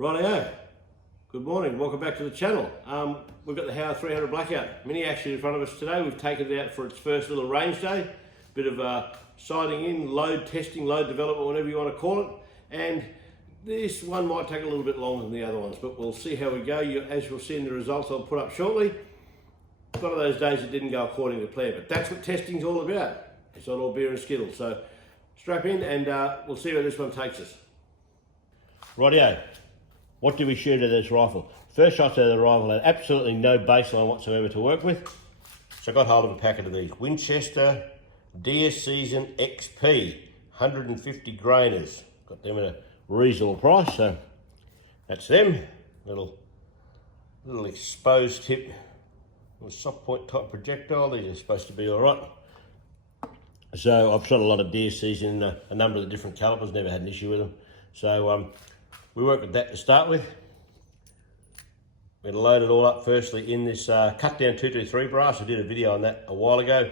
Rightio, good morning, welcome back to the channel. We've got the HOWA 300 Blackout mini action in front of us today. We've taken it out for its first little range day, bit of sighting in, load testing, load development, whatever you want to call it. And this one might take a little bit longer than the other ones, but we'll see how we go. As you'll see in the results I'll put up shortly, one of those days it didn't go according to plan, but that's what testing's all about. It's not all beer and skittles. So strap in and we'll see where this one takes us. Rightio. What do we shoot at this rifle? First shots out of the rifle had absolutely no baseline whatsoever to work with. So I got hold of a packet of these Winchester Deer Season XP 150 grainers. Got them at a reasonable price, so that's them. Little exposed tip, little soft point type projectile. These are supposed to be all right. So I've shot a lot of Deer Season, a number of the different calibers, never had an issue with them. So we work with that to start with. We're going to load it all up firstly in this cut down 223 brass. I did a video on that a while ago.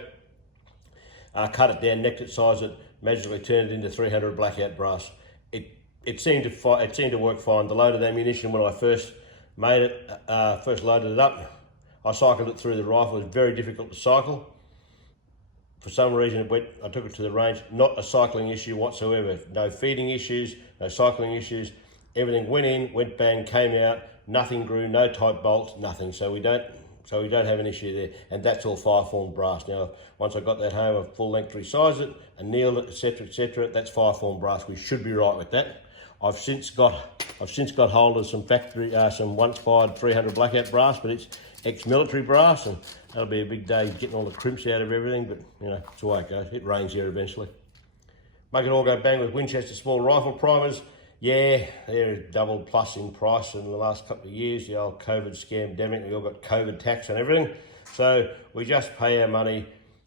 Cut it down, necked it, sized it, magically turned it into 300 Blackout brass. It seemed to work fine. The loaded ammunition, when I first made it, first loaded it up, I cycled it through the rifle. It was very difficult to cycle. For some reason I took it to the range, not a cycling issue whatsoever. No feeding issues, no cycling issues. Everything went in, went bang, came out, nothing grew, no tight bolts, nothing. So we don't have an issue there. And that's all fire formed brass. Now, once I got that home, I full length resized it, annealed it, etc. That's fire formed brass. We should be right with that. I've since got hold of some factory, some once fired 300 Blackout brass, but it's ex-military brass, and that'll be a big day getting all the crimps out of everything. But you know, it's the way it goes. It rains here eventually. Make it all go bang with Winchester small rifle primers. Yeah, they're double plus in price in the last couple of years. The old COVID scamdemic, we all got COVID tax and everything. So we just pay our money,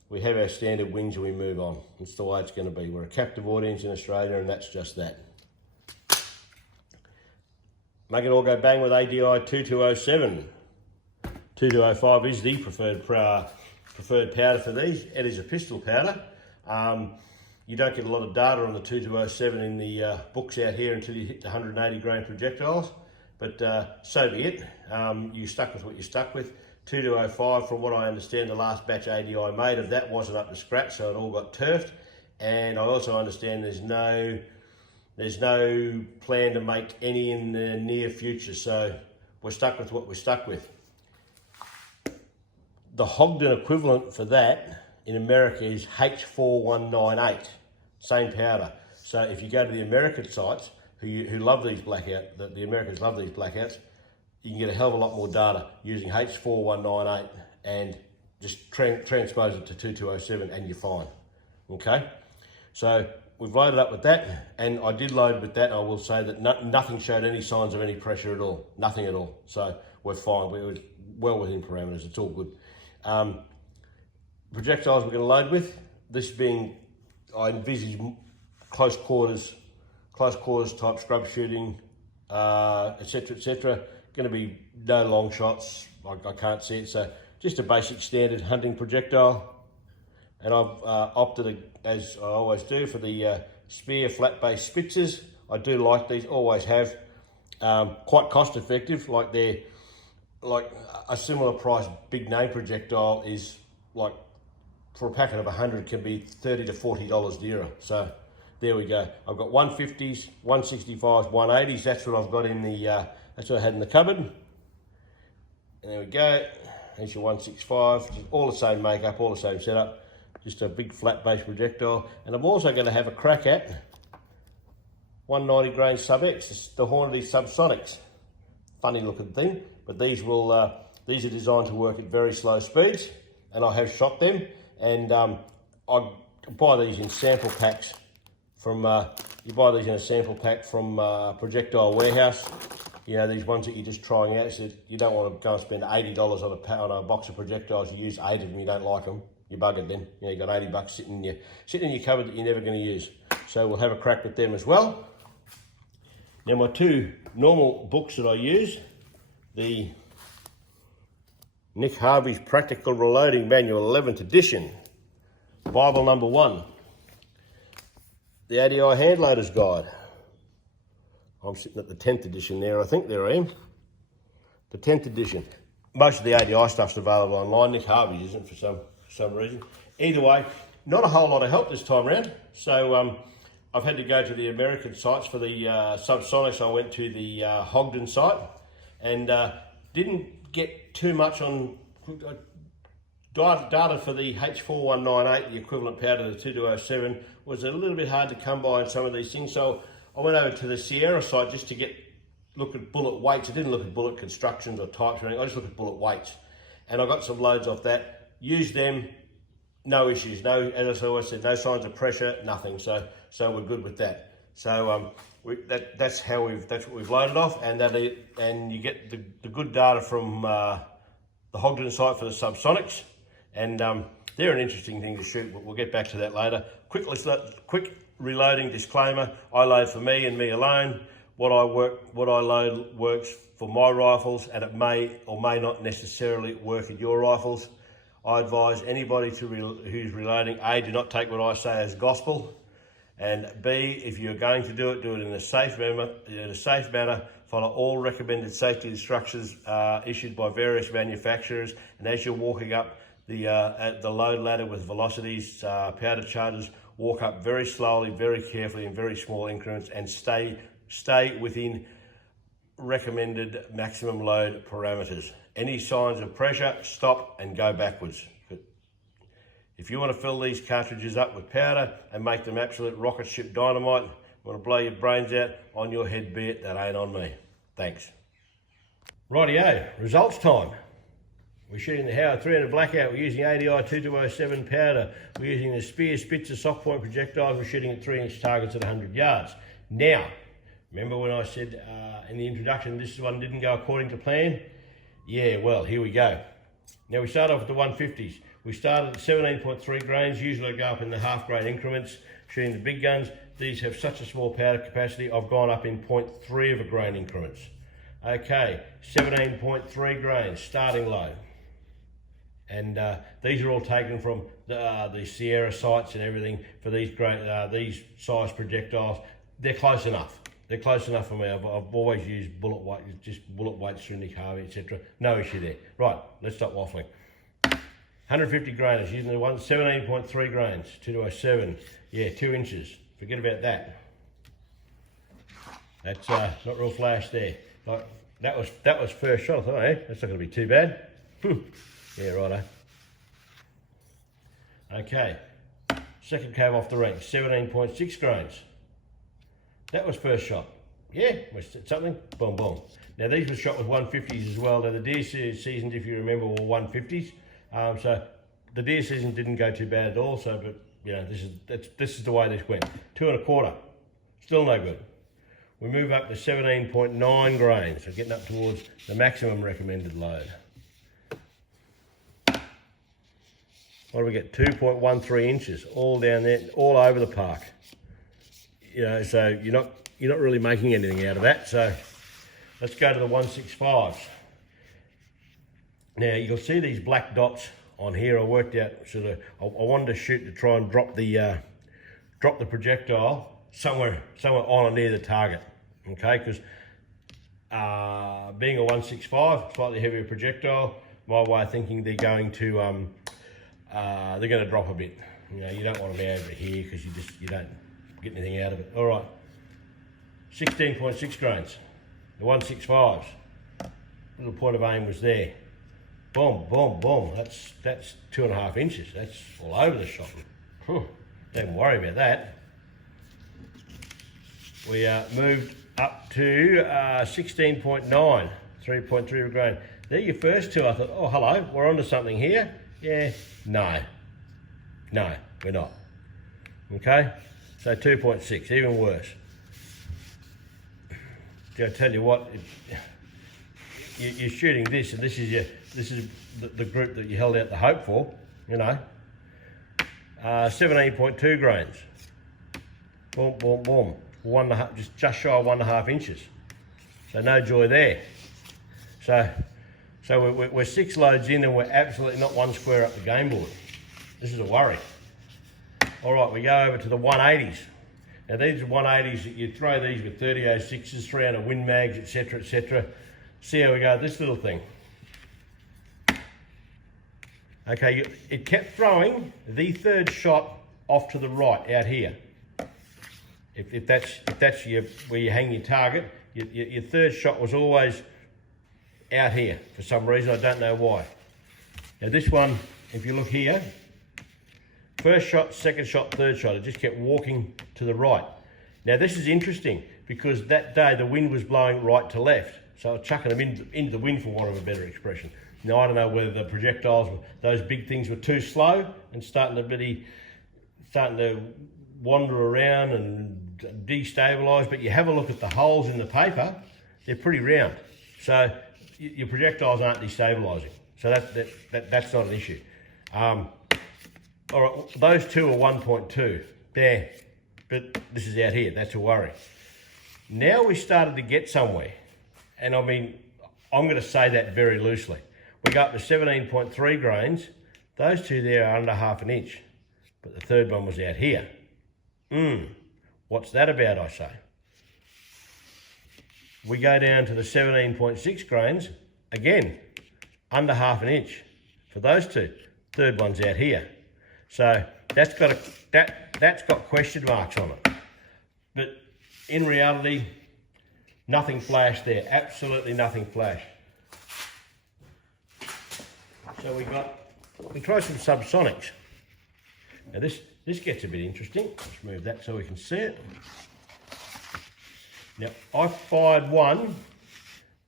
we have our standard wins and we move on. It's the way it's going to be. We're a captive audience in Australia and that's just that. Make it all go bang with ADI 2207. 2205 is the preferred powder for these. It is a pistol powder. You don't get a lot of data on the 2207 in the books out here until you hit the 180 grain projectiles, but so be it. You're stuck with what you're stuck with. 2205, from what I understand, the last batch ADI made of that wasn't up to scratch, so it all got turfed. And I also understand there's no plan to make any in the near future, so we're stuck with what we're stuck with. The Hogden equivalent for that in America is H4198, same powder. So if you go to the American sites who love these blackout, the Americans love these blackouts, you can get a hell of a lot more data using H4198 and just transpose it to 2207 and you're fine, okay? So we've loaded up with that, and I did load with that, and I will say that nothing showed any signs of any pressure at all, nothing at all. So we're fine, we were well within parameters, it's all good. Projectiles we're going to load with, this being, I envisage close quarters type scrub shooting, etc. Going to be no long shots, I can't see it, so just a basic standard hunting projectile. And I've opted, as I always do, for the Spear flat base Spitzers. I do like these, always have. Quite cost effective, like they're like a similar price big name projectile is like, for a packet of 100 can be $30 to $40 dearer. So there we go. I've got 150s, 165s, 180s. That's what I've got in the, that's what I had in the cupboard. And there we go. There's your 165. All the same makeup, all the same setup. Just a big flat base projectile. And I'm also going to have a crack at 190 grain Sub X, the Hornady Subsonics. Funny looking thing, but these are designed to work at very slow speeds, and I have shot them. And I buy these in sample packs from, you buy these in a sample pack from Projectile Warehouse. You know, these ones that you're just trying out. So you don't want to go and spend $80 on a box of projectiles. You use 8 of them, you don't like them, you're buggered then. You know, you got 80 bucks sitting in your cupboard that you're never going to use. So we'll have a crack with them as well. Now my two normal books that I use, the Nick Harvey's Practical Reloading Manual 11th edition, Bible number 1, the ADI Handloader's Guide. I'm sitting at the 10th edition there, I think. There I am. The 10th edition. Most of the ADI stuff's available online. Nick Harvey isn't for some reason. Either way, not a whole lot of help this time around. So I've had to go to the American sites for the Subsonics. I went to the Hogden site and didn't get too much on data for the H4198, the equivalent powder to the 2207, was a little bit hard to come by on some of these things. So I went over to the Sierra site just to look at bullet weights. I didn't look at bullet constructions or types or anything. I just looked at bullet weights. And I got some loads off that. Used them, no issues. No, as I always said, no signs of pressure, nothing. So we're good with that. So that's what we've loaded off, and you get the good data from the Hogden site for the Subsonics, and they're an interesting thing to shoot, but we'll get back to that later. Quick reloading disclaimer: I load for me and me alone. What I load works for my rifles, and it may or may not necessarily work at your rifles. I advise anybody who's reloading: A, do not take what I say as gospel, and B, if you're going to do it in a safe manner. Follow all recommended safety instructions issued by various manufacturers, and as you're walking up the load ladder with velocities, powder charges, walk up very slowly, very carefully, in very small increments, and stay within recommended maximum load parameters. Any signs of pressure, stop and go backwards. If you want to fill these cartridges up with powder and make them absolute rocket ship dynamite, want to blow your brains out, on your head be it, that ain't on me. Thanks. Rightio, results time. We're shooting the HOWA 300 Blackout. We're using ADI 2207 powder. We're using the Spear Spitzer soft point projectiles. We're shooting at 3-inch targets at 100 yards. Now, remember when I said in the introduction this one didn't go according to plan? Yeah, well, here we go. Now we start off with the 150s. We started at 17.3 grains. Usually I go up in the half grain increments, shooting the big guns. These have such a small powder capacity, I've gone up in 0.3 of a grain increments. Okay, 17.3 grains, starting low. And these are all taken from the Sierra sites and everything for these size projectiles. They're close enough. They're close enough for me. I've always used bullet weights through Nick Harvey, etc. No issue there. Right, let's stop waffling. 150 grainers, using the one 17.3 grains, 2207. Yeah, 2 inches. Forget about that. That's not real flash there. Like that was first shot. I thought, hey, that's not going to be too bad. Yeah, righto. Okay, second cave off the rank, 17.6 grains. That was first shot. Yeah, was something. Boom, boom. Now these were shot with 150s as well. Now the deer seasons, if you remember, were 150s. So the deer season didn't go too bad at all. So, but you know, this is the way this went. 2 1/4, still no good. We move up to 17.9 grains, so getting up towards the maximum recommended load. What do we get? 2.13 inches, all down there, all over the park. You know, so you're not really making anything out of that. So let's go to the 165s. Now you'll see these black dots on here. I worked out sort of. I wanted to shoot to try and drop the projectile somewhere on or near the target. Okay, because being a 165, slightly heavier projectile, my way of thinking they're going to drop a bit. You know, you don't want them over here because you don't get anything out of it. All right, 16.6 grains, the 165s. Little point of aim was there. Boom, boom, boom. That's 2.5 inches. That's all over the shot. Don't even worry about that. We moved up to 16.9, 3.3 of a grain. They're your first two. I thought, oh, hello, we're onto something here. Yeah, no, we're not. Okay, so 2.6, even worse. I tell you what, you're shooting this, and this is the group that you held out the hope for. You know, 17.2 grains. Boom, boom, boom. 1.5, just shy of 1.5 inches. So no joy there. So we're 6 loads in and we're absolutely not 1 square up the game board. This is a worry. All right, we go over to the 180s. Now these are 180s, you throw these with 30-06s, 300 Win Mags, etc, etc. See how we go, this little thing. Okay, it kept throwing the third shot off to the right, out here. If that's where you hang your target, your third shot was always out here for some reason, I don't know why. Now this one, if you look here, first shot, second shot, third shot, it just kept walking to the right. Now this is interesting because that day the wind was blowing right to left. So I was chucking them into the wind, for want of a better expression. Now I don't know whether the projectiles, those big things, were too slow and starting to wander around and destabilise, but you have a look at the holes in the paper, they're pretty round. So your projectiles aren't destabilising. So that's not an issue. All right, those two are 1.2 there, but this is out here, that's a worry. Now we started to get somewhere, and I mean, I'm going to say that very loosely. We go up to 17.3 grains. Those two there are under ½ inch, but the third one was out here. What's that about, I say? We go down to the 17.6 grains, again, under ½ inch for those two. Third one's out here. So that's got question marks on it. But in reality, nothing flashed there, absolutely nothing flashed. So we try some Subsonics. Now this gets a bit interesting. Let's move that so we can see it. Now I fired one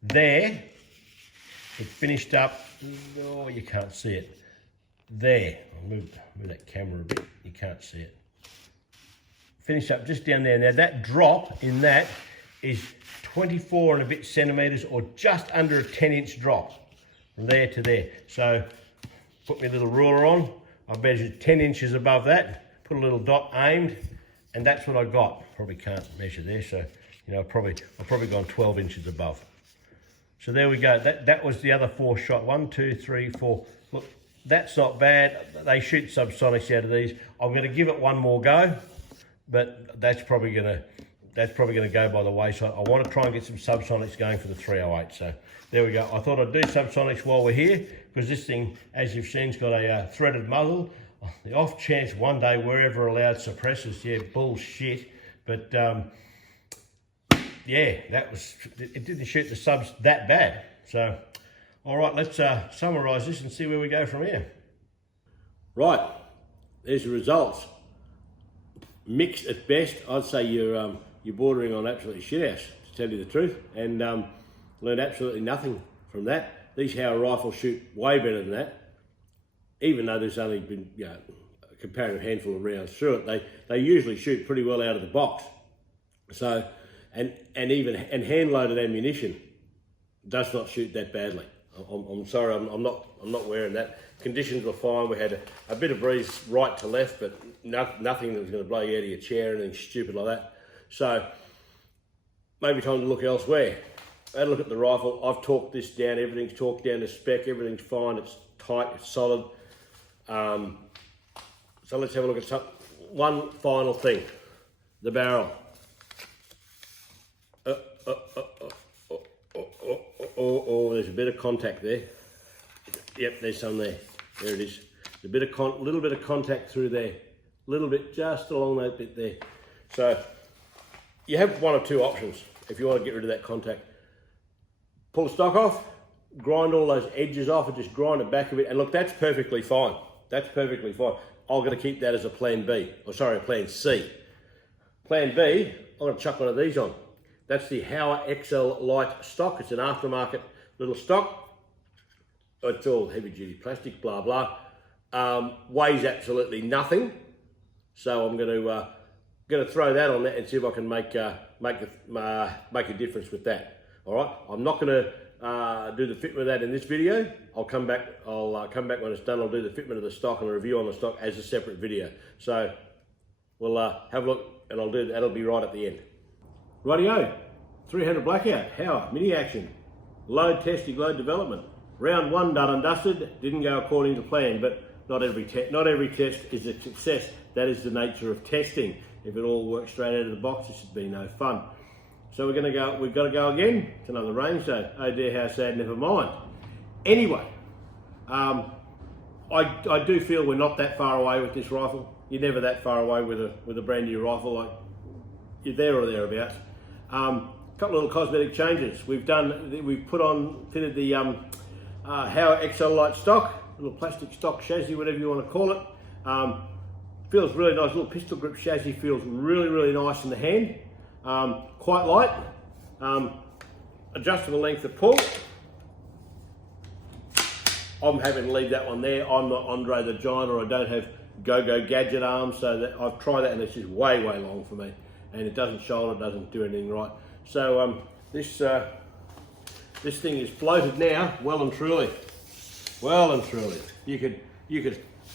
there. It finished up, oh, you can't see it. There, I'll move that camera a bit, you can't see it. Finished up just down there. Now that drop in that is 24 and a bit centimetres, or just under a 10-inch drop from there to there. So put my little ruler on, I measured 10 inches above that, put a little dot aimed, and that's what I got. Probably can't measure there, so you know, I've probably gone 12 inches above. So there we go. That was the other 4 shot. 1, 2, 3, 4. Look, that's not bad. They shoot Subsonics out of these. I'm going to give it one more go, but that's probably going to go by the wayside. I want to try and get some Subsonics going for the 308. So there we go. I thought I'd do Subsonics while we're here, because this thing, as you've seen, has got a threaded muzzle. The off chance one day we're ever allowed suppressors, yeah, bullshit. But yeah, it didn't shoot the subs that bad. So, all right, let's summarise this and see where we go from here. Right, there's the results. Mixed at best. I'd say you're bordering on absolutely shit house, to tell you the truth, and learned absolutely nothing from that. These HOWA rifles shoot way better than that, even though there's only been a comparative handful of rounds through it. They usually shoot pretty well out of the box. So, and hand loaded ammunition does not shoot that badly. I'm sorry, I'm not wearing that. Conditions were fine. We had a bit of breeze right to left, but nothing that was going to blow you out of your chair or anything stupid like that. So maybe time to look elsewhere. I had a look at the rifle. I've torqued this down. Everything's torqued down to spec. Everything's fine. It's tight. It's solid. So let's have a look at one final thing. The barrel. There's a bit of contact there. Yep, there's some there. There it is. A bit of little bit of contact through there. A little bit just along that bit there. So you have one of two options if you want to get rid of that contact. Pull the stock off, grind all those edges off, and just grind it back a bit. And look, that's perfectly fine. That's perfectly fine. I'm going to keep that as a plan B. Or sorry, a plan C. Plan B, I'm going to chuck one of these on. That's the HOWA XL Light stock. It's an aftermarket little stock. It's all heavy duty plastic, blah, blah. Weighs absolutely nothing. So I'm going to throw that on there and see if I can make a difference with that. All right. I'm not going to do the fitment of that in this video. I'll come back when it's done. I'll do the fitment of the stock and a review on the stock as a separate video. So we'll have a look, and I'll do that'll be right at the end. Rightio, 300 Blackout, HOWA, mini action, load testing, load development. Round 1 done and dusted, didn't go according to plan, but not every test is a success. That is the nature of testing. if it all works straight out of the box, this would be no fun. So we've got to go again. It's another range day. Oh dear, how sad, never mind. Anyway, I do feel we're not that far away with this rifle. You're never that far away with a brand new rifle. Like, you're there or thereabouts. Couple of little cosmetic changes. We've fitted the HOWA Exolite stock, little plastic stock chassis, whatever you want to call it. Feels really nice. Little pistol grip chassis feels really nice in the hand. Quite light. Adjustable length of pull. I'm having to leave that one there. I'm not Andre the Giant, or I don't have go-go gadget arms, so that I've tried that and it's just way long for me, and it doesn't shoulder, doesn't do anything right. So this thing is floated now, well and truly. You could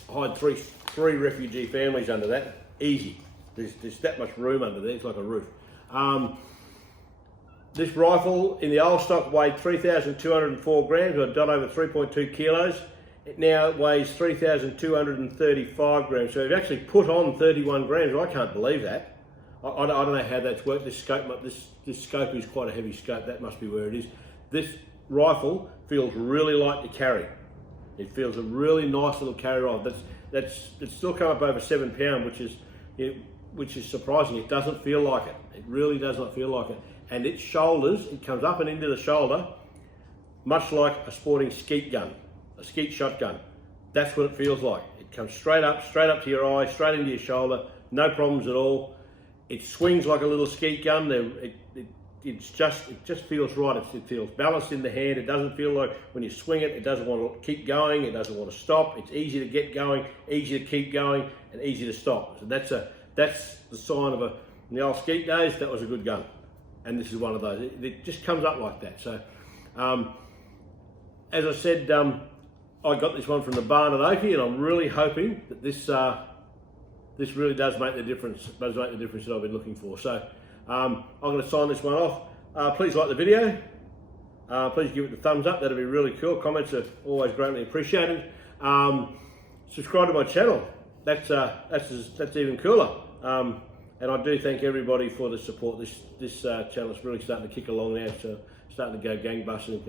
hide three refugee families under that, easy. There's that much room under there. It's like a roof. This rifle in the old stock weighed 3,204 grams, or done over 3.2 kilos. It now weighs 3,235 grams. So we've actually put on 31 grams. I can't believe that. I don't know how that's worked. This scope is quite a heavy scope. That must be where it is. This rifle feels really light to carry. It feels a really nice little carry rifle. It's still come up over 7 pounds, which is surprising. It doesn't feel like it. It really does not feel like it. And its shoulders, it comes up and into the shoulder, much like a sporting skeet gun, a skeet shotgun. That's what it feels like. It comes straight up to your eye, straight into your shoulder, no problems at all. It swings like a little skeet gun. It just feels right. It feels balanced in the hand. It doesn't feel like when you swing it, it doesn't want to keep going. It doesn't want to stop. It's easy to get going, easy to keep going, and easy to stop. So that's the sign of in the old skeet days, that was a good gun. And this is one of those. It just comes up like that. So, as I said, I got this one from the barn at Oakley, and I'm really hoping that this really does make the difference. Does make the difference that I've been looking for. So, I'm going to sign this one off. Please like the video. Please give it the thumbs up. That'd be really cool. Comments are always greatly appreciated. Subscribe to my channel. That's even cooler. And I do thank everybody for the support. This channel is really starting to kick along now, so starting to go gangbusters.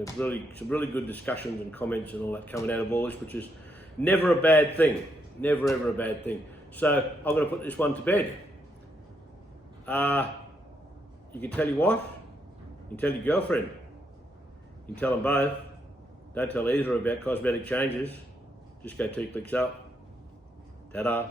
Some really good discussions and comments and all that coming out of all this, which is never a bad thing. Never ever a bad thing. So I'm going to put this one to bed. You can tell your wife, you can tell your girlfriend, you can tell them both. Don't tell either about cosmetic changes. Just go 2 clicks up. Ta-da.